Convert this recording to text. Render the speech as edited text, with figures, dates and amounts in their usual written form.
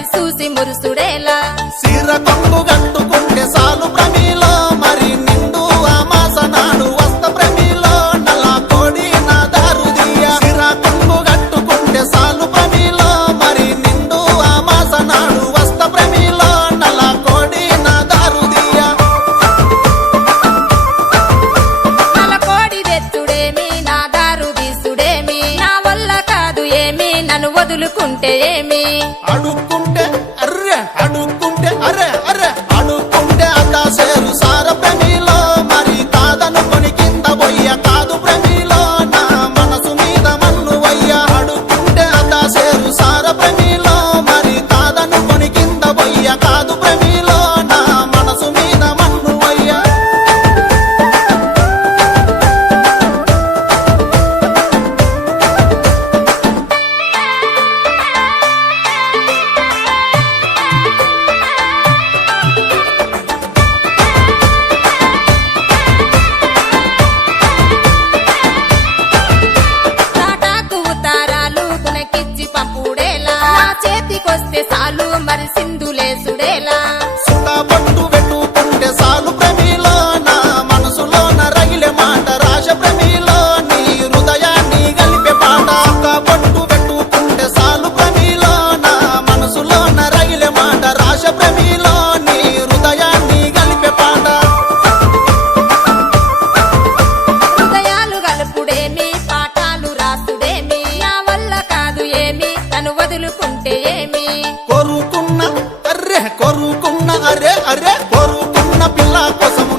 మరి చూసి మురుసుడేలా సీర కొంగు కట్టుకుంటే సాలు ప్రమిలో మరి నిండు అమాస నాడు వస్త ప్రమిలో నల్ల కోడి నా దారుదియ సీర కొంగు కట్టుకుంటే సాలు ప్రమిలో మరి నిండు అమాస నాడు వస్త ప్రమిలో నల్ల కోడి నా దారుదియ నల్ల కోడి తెచ్చుడేమి నా దారు తీసుడేమి నా వల్ల కాదు ఏమి నన్ను వదులుకుంటే ఏమి అడుక్కుంటే అర్రె అడుక్కుంటే అరే అరే అడుక్కుంటే అద్దా సేరు సార ప్రమిలో మరి కాదనుకొని కింద పోయ్య కాదు ప్రమిలో నా మనసు మీద మన్ను వయ్య అడుక్కుంటే అద్దా సేరు సార ప్రమిలో మరి కాదనుకొని కింద పోయ్య కాదు ప్రమిలో నా మనసు మీద మన్ను వయ్య తాటాకు ఉతారాలు గునకిచ్చి పప్పుడేలా నా చేతికొస్తే సాలు మరి సింధులేసుడేలా సుతా పట్టు పెట్టుకుంటే సాలు ప్రమిలో నా మనసులోన రగిలే మాట రాజ ప్రమిలో నీ హృదయాన్ని గలిపే పాట సుతా పట్టు పెట్టుకుంటే సాలు ప్రమిలో నా మనసులోన రగిలే మాట రాజ ప్రమిలో నీ హృదయాన్ని గలిపే పాట హృదయాలు గలుపుడేమి పాఠాలు రాసుడేమి నా వల్ల కాదు ఏమి తను వదులుకుంటే ఏమి కొరుకున్న అర్రే కొరుకున్న అరే అరే కొరుకున్న పిల్ల కోసము